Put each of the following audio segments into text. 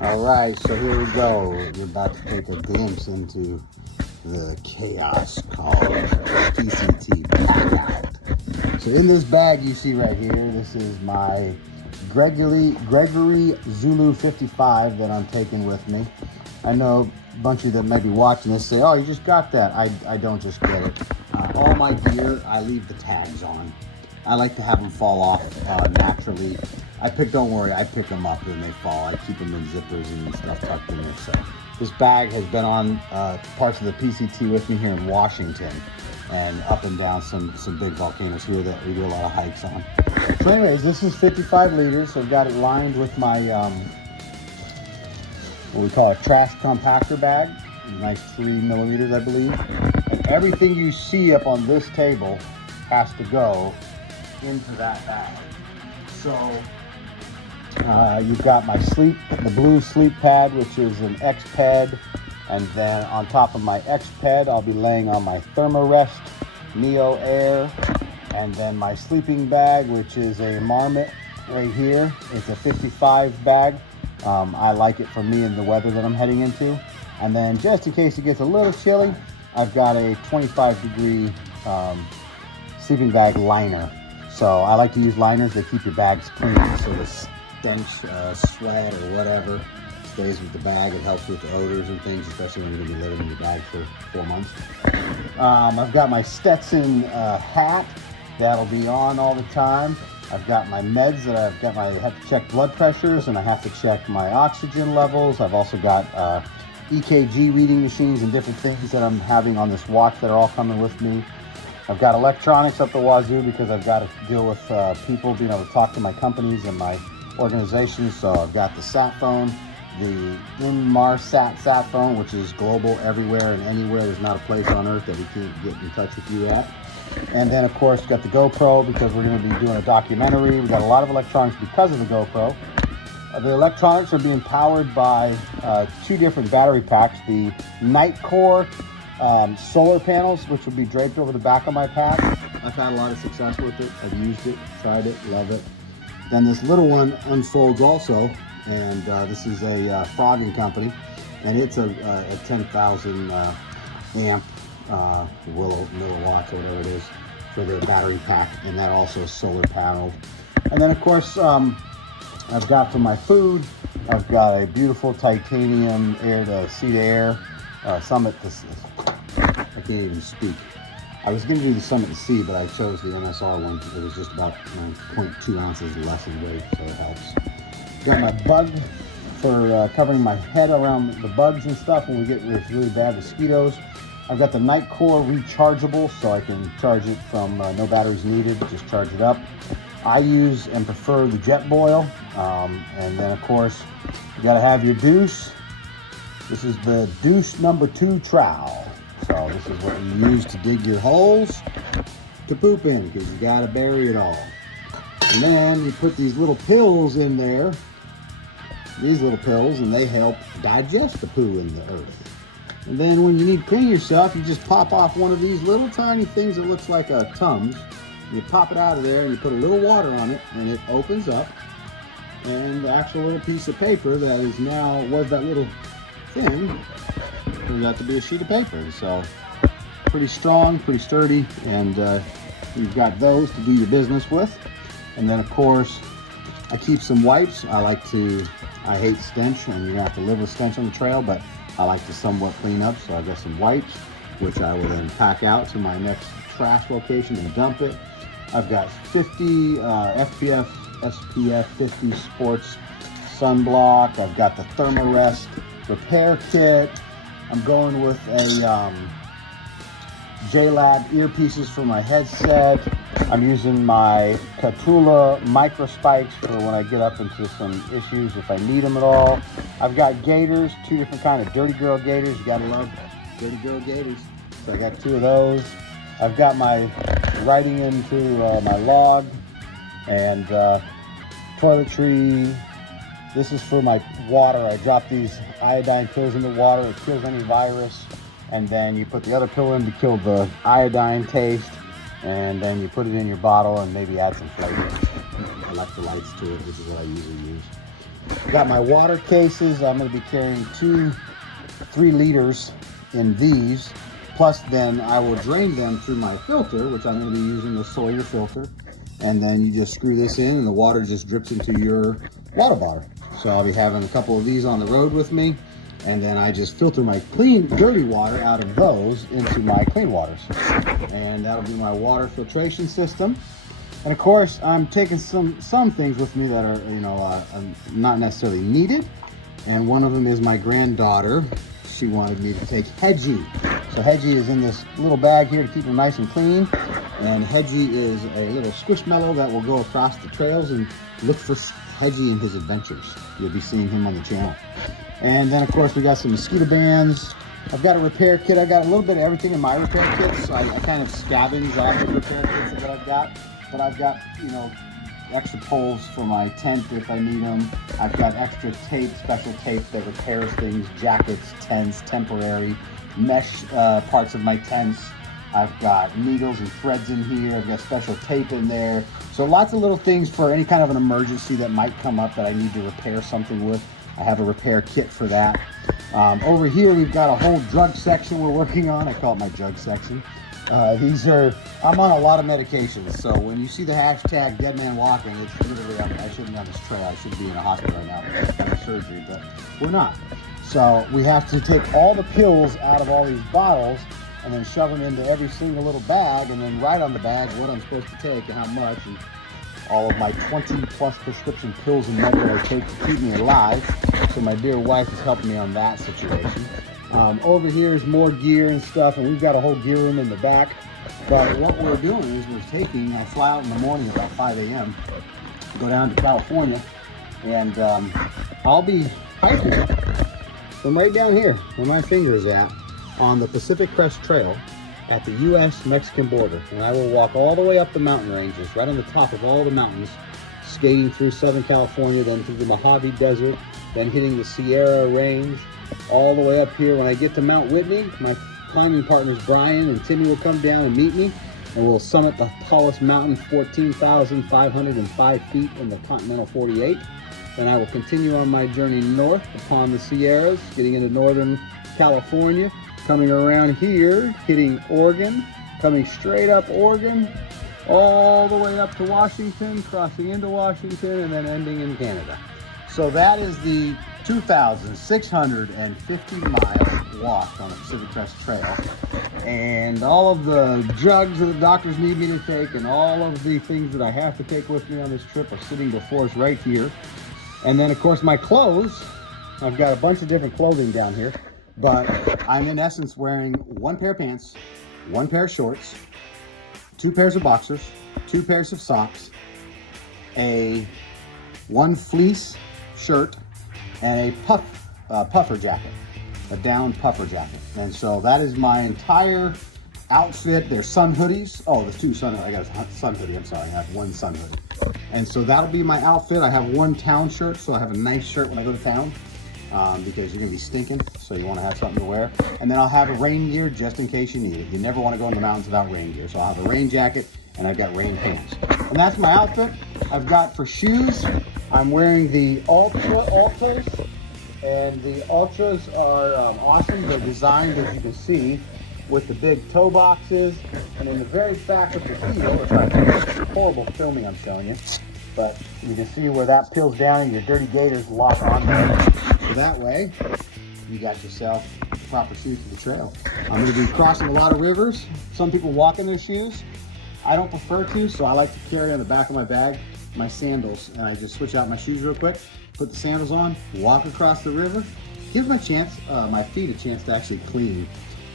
All right, so here we go. You're about to take a glimpse into the chaos called PCT Packout. So in this bag you see right here, this is my Gregory Zulu 55 that I'm taking with me. I know a bunch of you that may be watching this say, oh, you just got that. I don't just get it. All my gear, I leave the tags on. I like to have them fall off naturally. Don't worry, I pick them up when they fall. I keep them in zippers and stuff tucked in there. So this bag has been on parts of the PCT with me here in Washington and up and down some big volcanoes here that we do a lot of hikes on. So anyways, this is 55 liters. So I've got it lined with my, what we call a trash compactor bag. Nice 3 millimeters, I believe. And everything you see up on this table has to go into that bag. So you've got my the blue sleep pad, which is an X-Ped, and then on top of my X-Ped, I'll be laying on my Thermarest Neo Air, and then my sleeping bag, which is a Marmot right here. It's a 55 bag. I like it for me and the weather that I'm heading into. And then just in case it gets a little chilly, I've got a 25-degree sleeping bag liner. So I like to use liners that keep your bags clean, so the stench, sweat, or whatever stays with the bag. It helps with the odors and things, especially when you're going to be living in your bag for 4 months. I've got my Stetson hat that'll be on all the time. I've got my meds that I have to check blood pressures, and I have to check my oxygen levels. I've also got EKG reading machines and different things that I'm having on this watch that are all coming with me. I've got electronics up the wazoo because I've got to deal with people, being able to talk to my companies and my organizations. So I've got the sat phone, the Inmarsat sat phone, which is global everywhere and anywhere. There's not a place on earth that we can't get in touch with you at. And then of course got the GoPro because we're going to be doing a documentary. We've got a lot of electronics because of the GoPro. The electronics are being powered by 2 different battery packs. The Nightcore solar panels, which will be draped over the back of my pack. I've had a lot of success with it. I've used it, tried it, love it. Then this little one unfolds also, and this is a Frog & Company, and it's a 10,000 amp milliwatts or whatever it is for the battery pack, and that also is solar paneled. And then of course I've got for my food, I've got a beautiful titanium sea-to-air Summit to I can't even speak. I was going to do the Summit to Sea, but I chose the MSR one. It was just about 0.2 ounces less in weight, so it helps. Got my bug for covering my head around the bugs and stuff when we get with really bad mosquitoes. I've got the Nightcore rechargeable, so I can charge it from no batteries needed, just charge it up. I use and prefer the Jetboil, and then of course you got to have your deuce. This is the Deuce number 2 trowel. So this is what you use to dig your holes to poop in, because you got to bury it all. And then you put these little pills in there, these little pills, and they help digest the poo in the earth. And then when you need to clean yourself, you just pop off one of these little tiny things that looks like a Tums. You pop it out of there and you put a little water on it, and it opens up, and the actual little piece of paper that is now was that little thing turns out to be a sheet of paper. So pretty strong, pretty sturdy, and you've got those to do your business with. And then of course I keep some wipes. I hate stench, and you're gonna have to live with stench on the trail, but I like to somewhat clean up, so I've got some wipes which I will then pack out to my next trash location and dump it. I've got 50 SPF 50 sports sunblock. I've got the Thermarest repair kit. I'm going with a JLab earpieces for my headset. I'm using my Catula micro spikes for when I get up into some issues, if I need them at all. I've got gaiters, 2 different kind of Dirty Girl gaiters. You gotta love Dirty Girl gaiters. So I got 2 of those. I've got my writing into my log, and toiletry. This is for my water. I drop these iodine pills in the water. It kills any virus. And then you put the other pill in to kill the iodine taste. And then you put it in your bottle and maybe add some flavor, electrolytes to it, which is what I usually use. Got my water cases. I'm going to be carrying 2 3-liters in these. Plus, then I will drain them through my filter, which I'm going to be using the Sawyer filter. And then you just screw this in and the water just drips into your water bottle. So I'll be having a couple of these on the road with me. And then I just filter my clean, dirty water out of those into my clean waters. And that'll be my water filtration system. And of course, I'm taking some things with me that are, not necessarily needed. And one of them is my granddaughter. She wanted me to take Hedgie. So Hedgie is in this little bag here to keep her nice and clean. And Hedgie is a little squishmallow that will go across the trails and look for Hedgie and his adventures. You'll be seeing him on the channel. And then of course we got some mosquito bands. I've got a repair kit. I got a little bit of everything in my repair kits. I kind of scavenge off the repair kits that I've got. But I've got, extra poles for my tent if I need them. I've got extra tape, special tape that repairs things, jackets, tents, temporary, mesh parts of my tents. I've got needles and threads in here. I've got special tape in there. So lots of little things for any kind of an emergency that might come up that I need to repair something with. I have a repair kit for that. Over here, we've got a whole drug section we're working on. I call it my drug section. I'm on a lot of medications, so when you see the hashtag Dead Man Walking, it's literally, I shouldn't be on this trail. I should be in a hospital right now having surgery, but we're not. So we have to take all the pills out of all these bottles and then shove them into every single little bag and then write on the bag what I'm supposed to take and how much, and all of my 20 plus prescription pills and meds that I take to keep me alive. So my dear wife is helping me on that situation. Over here is more gear and stuff, and we've got a whole gear room in the back. But what we're doing is I fly out in the morning about 5 a.m., go down to California, and I'll be hiking from right down here, where my finger is at, on the Pacific Crest Trail at the U.S.-Mexican border. And I will walk all the way up the mountain ranges, right on the top of all the mountains, skating through Southern California, then through the Mojave Desert, then hitting the Sierra Range, all the way up here. When I get to Mount Whitney, my climbing partners Brian and Timmy will come down and meet me, and we'll summit the tallest mountain, 14,505 feet in the continental 48. Then I will continue on my journey north upon the Sierras, getting into northern California, coming around here, hitting Oregon, coming straight up Oregon, all the way up to Washington, crossing into Washington, and then ending in Canada. So that is the 2,650 mile walk on the Pacific Crest Trail. And all of the drugs that the doctors need me to take and all of the things that I have to take with me on this trip are sitting before us right here. And then of course my clothes, I've got a bunch of different clothing down here, but I'm in essence wearing 1 pair of pants, 1 pair of shorts, 2 pairs of boxers, 2 pairs of socks, 1 fleece shirt, and a puffer jacket, a down puffer jacket. And so that is my entire outfit. There's sun hoodies. Oh, there's 2 sun hoodies. I got a sun hoodie. I'm sorry, I have 1 sun hoodie. And so that'll be my outfit. I have 1 town shirt, so I have a nice shirt when I go to town, because you're gonna be stinking, so you wanna have something to wear. And then I'll have a rain gear just in case you need it. You never wanna go in the mountains without rain gear. So I'll have a rain jacket, and I've got rain pants. And that's my outfit. I've got for shoes, I'm wearing the Ultras, and the Ultras are awesome. They're designed, as you can see, with the big toe boxes, and in the very back of the heel, it's horrible filming I'm showing you, but you can see where that peels down and your dirty gaiters lock on there. So that way, you got yourself proper shoes for the trail. I'm going to be crossing a lot of rivers. Some people walk in their shoes. I don't prefer to, so I like to carry on the back of my bag my sandals, and I just switch out my shoes real quick, put the sandals on, walk across the river, give my feet a chance to actually clean.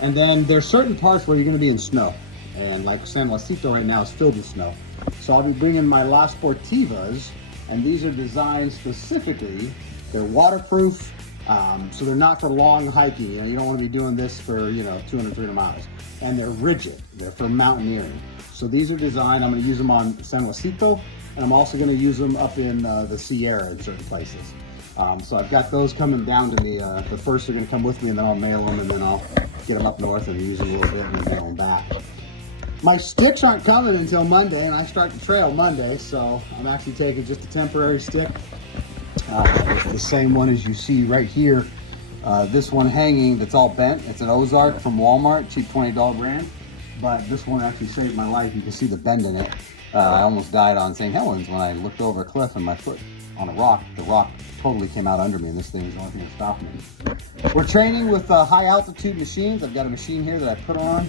And then there's certain parts where you're going to be in snow, and like San Luisito right now is filled with snow. So I'll be bringing my La Sportivas, and these are designed specifically, they're waterproof, so they're not for long hiking. You don't want to be doing this for 200, 300 miles. And they're rigid, they're for mountaineering. So these are designed, I'm going to use them on San Luisito, and I'm also going to use them up in the Sierra in certain places. So I've got those coming down to me. The first are going to come with me, and then I'll mail them, and then I'll get them up north and use them a little bit and then mail them back. My sticks aren't coming until Monday, and I start the trail Monday, so I'm actually taking just a temporary stick It's the same one as you see right here. This one hanging, that's all bent. It's an Ozark from Walmart, cheap $20 brand. But this one actually saved my life. You can see the bend in it. I almost died on St. Helens when I looked over a cliff and my foot on a rock. The rock totally came out under me, and this thing is the only thing that stopped me. We're training with high altitude machines. I've got a machine here that I put on.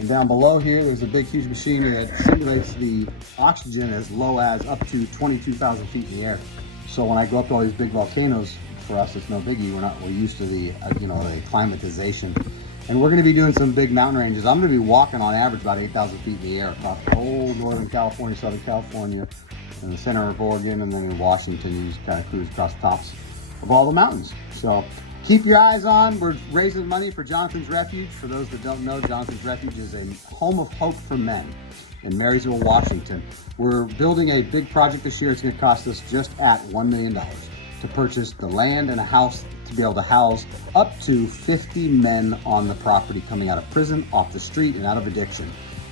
And down below here, there's a big, huge machine that simulates the oxygen as low as up to 22,000 feet in the air. So when I go up to all these big volcanoes, for us, it's no biggie. We're used to the, the acclimatization. And we're gonna be doing some big mountain ranges. I'm gonna be walking on average about 8,000 feet in the air across the whole Northern California, Southern California, in the center of Oregon, and then in Washington, you just kind of cruise across the tops of all the mountains. So keep your eyes on. We're raising money for Jonathan's Refuge. For those that don't know, Jonathan's Refuge is a home of hope for men in Marysville, Washington. We're building a big project this year. It's gonna cost us just at $1 million to purchase the land and a house to be able to house up to 50 men on the property coming out of prison, off the street, and out of addiction.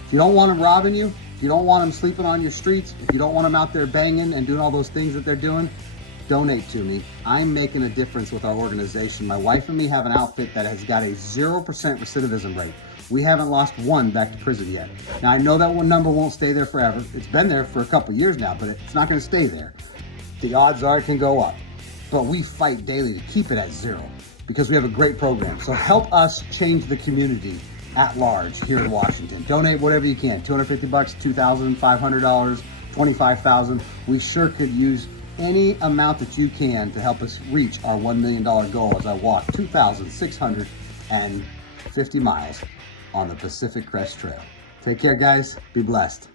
If you don't want them robbing you, if you don't want them sleeping on your streets, if you don't want them out there banging and doing all those things that they're doing, donate to me. I'm making a difference with our organization. My wife and me have an outfit that has got a 0% recidivism rate. We haven't lost one back to prison yet. Now, I know that one number won't stay there forever. It's been there for a couple years now, but it's not gonna stay there. The odds are it can go up. But we fight daily to keep it at 0 because we have a great program. So help us change the community at large here in Washington. Donate whatever you can, $250, $2,500, $25,000. We sure could use any amount that you can to help us reach our $1 million goal as I walk 2,650 miles on the Pacific Crest Trail. Take care, guys. Be blessed.